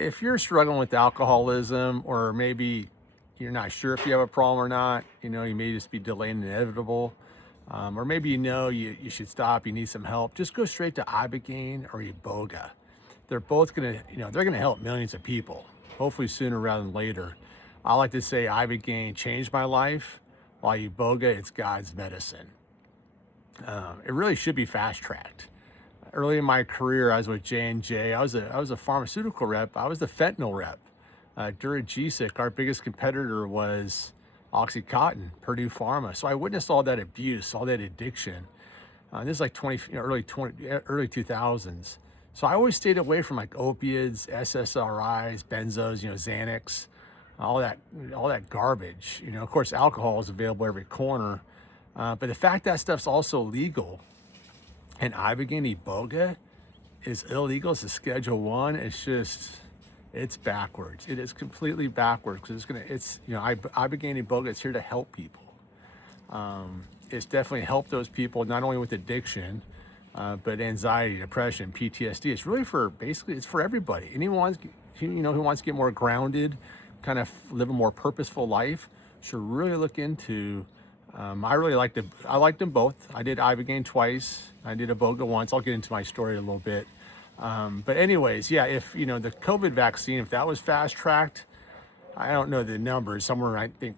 if you're struggling with alcoholism, or maybe you're not sure if you have a problem or not, you may just be delaying the inevitable, or maybe you should stop, you need some help, just go straight to Ibogaine or Iboga. They're both they're gonna help millions of people, hopefully sooner rather than later. I like to say Ibogaine changed my life, while Iboga, it's God's medicine. It really should be fast tracked. Early in my career, I was with J&J. I was a pharmaceutical rep. I was the fentanyl rep. Duragesic, our biggest competitor was OxyContin, Purdue Pharma. So I witnessed all that abuse, all that addiction. This is like early 2000s. So I always stayed away from like opiates, SSRIs, benzos, Xanax, all that garbage. Of course, alcohol is available every corner. But the fact that stuff's also legal, and Ibogaine Iboga is illegal, it's a Schedule 1, it's backwards. It is completely backwards, because Ibogaine Iboga is here to help people. It's definitely helped those people, not only with addiction, but anxiety, depression, PTSD. It's really it's for everybody. Anyone, who wants to get more grounded, kind of live a more purposeful life, should really look into. I liked them both. I did Ibogaine twice. I did Iboga once. I'll get into my story a little bit. But anyways, yeah, if, the COVID vaccine, if that was fast tracked, I don't know the numbers. Somewhere, I think,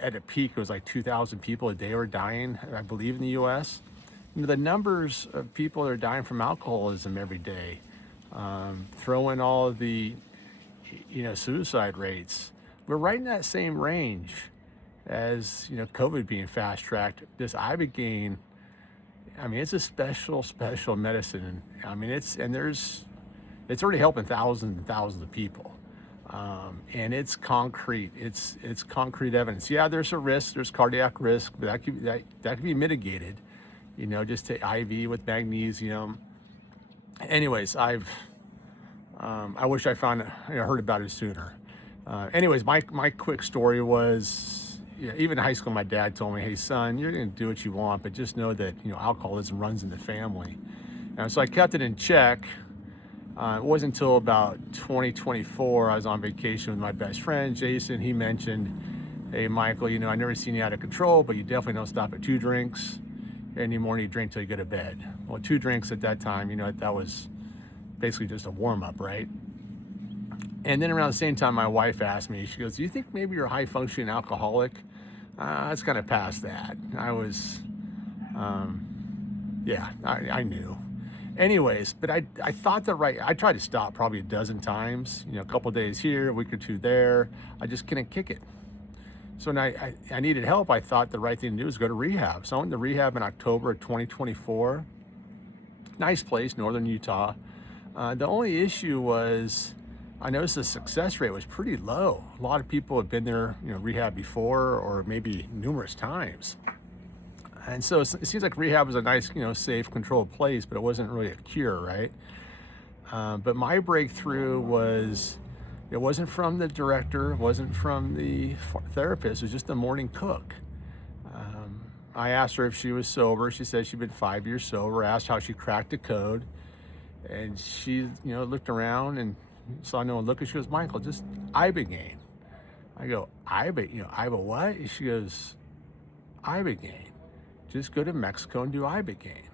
at a peak, it was like 2,000 people a day were dying, I believe, in the US. The numbers of people that are dying from alcoholism every day, throw in all of the, suicide rates, we're right in that same range as, COVID being fast tracked. This Ibogaine, it's a special medicine. It's already helping thousands and thousands of people. And it's concrete. It's concrete evidence. Yeah, there's a risk. There's cardiac risk, but that can be mitigated. Just take IV with magnesium. Anyways, I wish I heard about it sooner. Anyways, my quick story was, even in high school, my dad told me, "Hey, son, you're going to do what you want, but just know that alcoholism runs in the family." And so I kept it in check. It wasn't until about 2024, I was on vacation with my best friend, Jason. He mentioned, "Hey, Michael, I never seen you out of control, but you definitely don't stop at 2 drinks. Any morning you drink till you go to bed." Well, 2 drinks at that time, that was basically just a warm-up, right? And then around the same time, my wife asked me, she goes, "Do you think maybe you're a high-functioning alcoholic?" It's kind of past that. I was, I knew. Anyways, but I thought I tried to stop probably a dozen times, a couple days here, a week or 2 there. I just couldn't kick it. So when I needed help, I thought the right thing to do was go to rehab. So I went to rehab in October of 2024. Nice place, northern Utah. The only issue was, I noticed the success rate was pretty low. A lot of people have been there, rehab before, or maybe numerous times. And so it seems like rehab was a nice, safe, controlled place, but it wasn't really a cure, right? But my breakthrough it wasn't from the director, it wasn't from the therapist, it was just the morning cook. I asked her if she was sober. She said she'd been 5 years sober. I asked how she cracked the code. And she, looked around and saw no one looking. She goes, "Michael, just Ibogaine." I go, Ibo what? She goes, "Ibogaine. Just go to Mexico and do Ibogaine."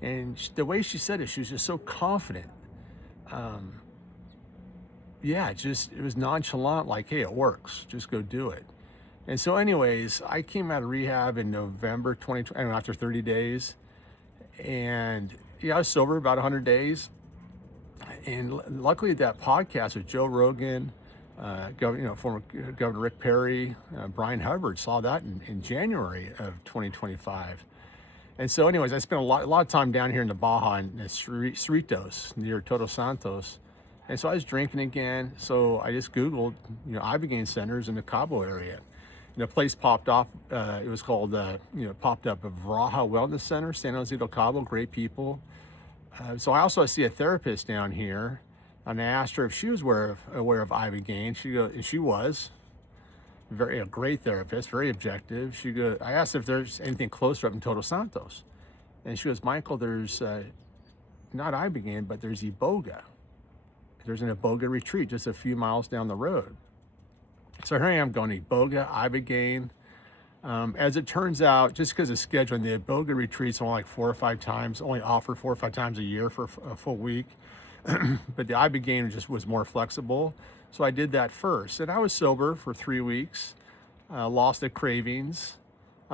And the way she said it, she was just so confident. It was nonchalant, like, "Hey, it works. Just go do it." And so anyways, I came out of rehab in November 2020, after 30 days. And I was sober about 100 days. And luckily, that podcast with Joe Rogan, former Governor Rick Perry, Brian Hubbard, saw that in January of 2025. And so anyways, I spent a lot of time down here in the Baja, in Cerritos, near Todos Santos. And so I was drinking again. So I just Googled, Ibogaine centers in the Cabo area. And a place popped off. It was called, popped up a Vraja Wellness Center, San Jose del Cabo, great people. So I also see a therapist down here, and I asked her if she was aware of Ibogaine. She was a great therapist, very objective. I asked if there's anything closer up in Todos Santos, and she goes, "Michael, there's not Ibogaine, but there's Iboga." there's an Iboga retreat just a few miles down the road. So here I am going to Iboga, Ibogaine. As it turns out, just because of scheduling, the Iboga retreats only like 4 or 5 times, only offer 4 or 5 times a year for a full week. But the Ibogaine just was more flexible. So I did that first. And I was sober for 3 weeks, lost the cravings.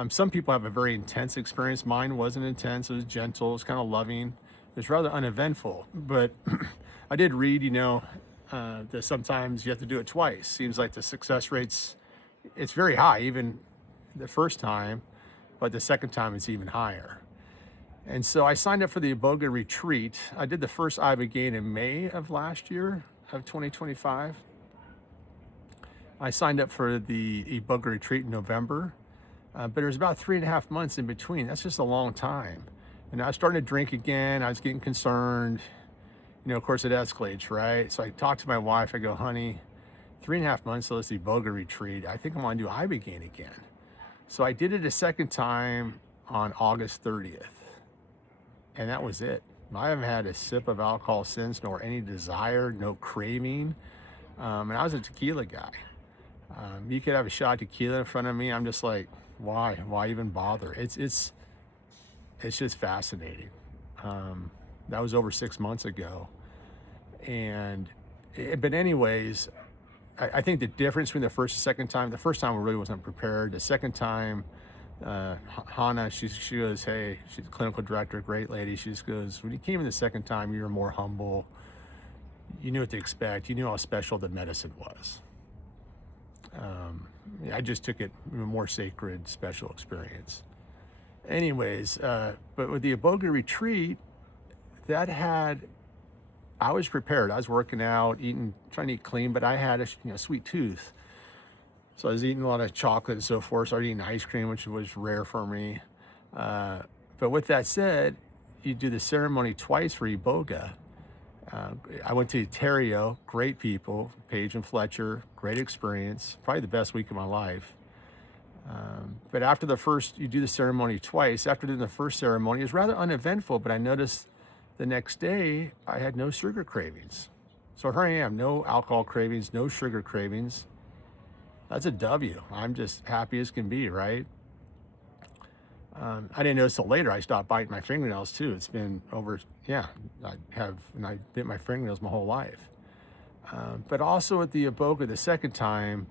Some people have a very intense experience. Mine wasn't intense. It was gentle. It was kind of loving. It was rather uneventful. But I did read, that sometimes you have to do it twice. Seems like the success rates, it's very high, even the first time, but the second time it's even higher. And so I signed up for the Iboga retreat. I did the first Ibogaine in May of last year, of 2025. I signed up for the Iboga retreat in November, but it was about 3.5 months in between. That's just a long time. And I was starting to drink again. I was getting concerned. Of course it escalates, right? So I talked to my wife. I go, honey, 3.5 months till this Iboga retreat. I think I want to do Ibogaine again. So I did it a second time on August 30th. And that was it. I haven't had a sip of alcohol since, nor any desire, no craving. And I was a tequila guy. You could have a shot of tequila in front of me. I'm just like, why? Why even bother? It's just fascinating. That was over 6 months ago. But anyways, I think the difference between the first and second time, the first time I really wasn't prepared. The second time, Hannah, she goes, hey, she's the clinical director, great lady. She just goes, when you came in the second time, you were more humble. You knew what to expect. You knew how special the medicine was. I just took it more sacred, special experience. Anyways, but with the Iboga retreat, I was prepared. I was working out, trying to eat clean, but I had a sweet tooth. So I was eating a lot of chocolate and so forth. Started eating ice cream, which was rare for me. But with that said, you do the ceremony twice for Iboga. I went to Ontario, great people, Paige and Fletcher, great experience, probably the best week of my life. But after you do the ceremony twice. After doing the first ceremony, it was rather uneventful, but I noticed the next day I had no sugar cravings. So here I am, no alcohol cravings, no sugar cravings. That's a W. I'm just happy as can be, right? I didn't notice till later I stopped biting my fingernails too. It's been I bit my fingernails my whole life. But also at the Iboga, the second time,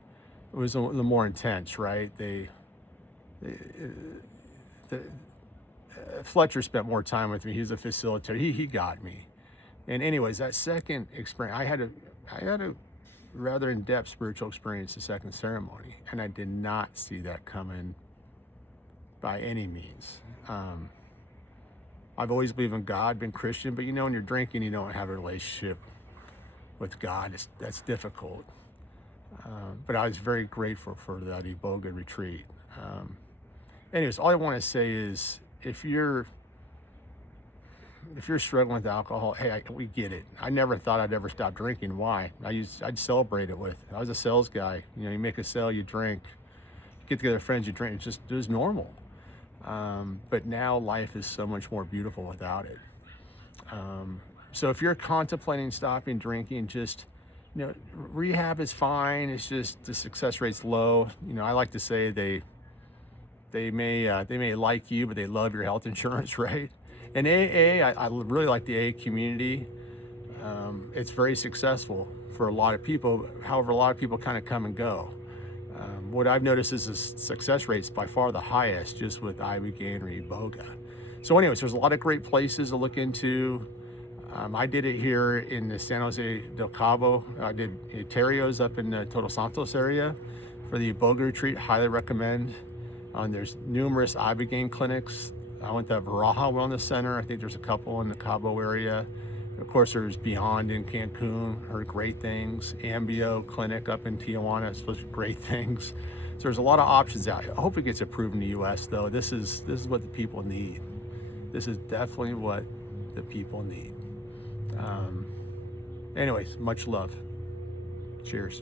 it was a little more intense, right? Fletcher spent more time with me. He was a facilitator. He got me. And anyways, that second experience, I had a rather in-depth spiritual experience the second ceremony, and I did not see that coming by any means. I've always believed in God, been Christian, but when you're drinking, you don't have a relationship with God. That's difficult. But I was very grateful for that Iboga retreat. Anyways, all I want to say is, if you're struggling with alcohol, hey, we get it. I never thought I'd ever stop drinking. Why? I'd celebrate it with. I was a sales guy. You make a sale, you drink. You get together with friends, you drink. It was normal. But now life is so much more beautiful without it. So if you're contemplating stopping drinking, just rehab is fine. It's just the success rate's low. I like to say they may like you, but they love your health insurance, right? And AA, I really like the AA community. It's very successful for a lot of people. However, a lot of people kind of come and go. What I've noticed is the success rate's by far the highest just with Ibogaine or Iboga. So anyways, there's a lot of great places to look into. I did it here in the San Jose del Cabo. I did Ontario's up in the Todos Santos area for the Iboga retreat. Highly recommend. There's numerous Ibogaine clinics. I went to Varaja Wellness Center. I think there's a couple in the Cabo area. Of course, there's Beyond in Cancun. Heard great things. Ambio Clinic up in Tijuana. Supposed to be great things. So there's a lot of options out. I hope it gets approved in the U.S. though. This is what the people need. This is definitely what the people need. Anyways, much love. Cheers.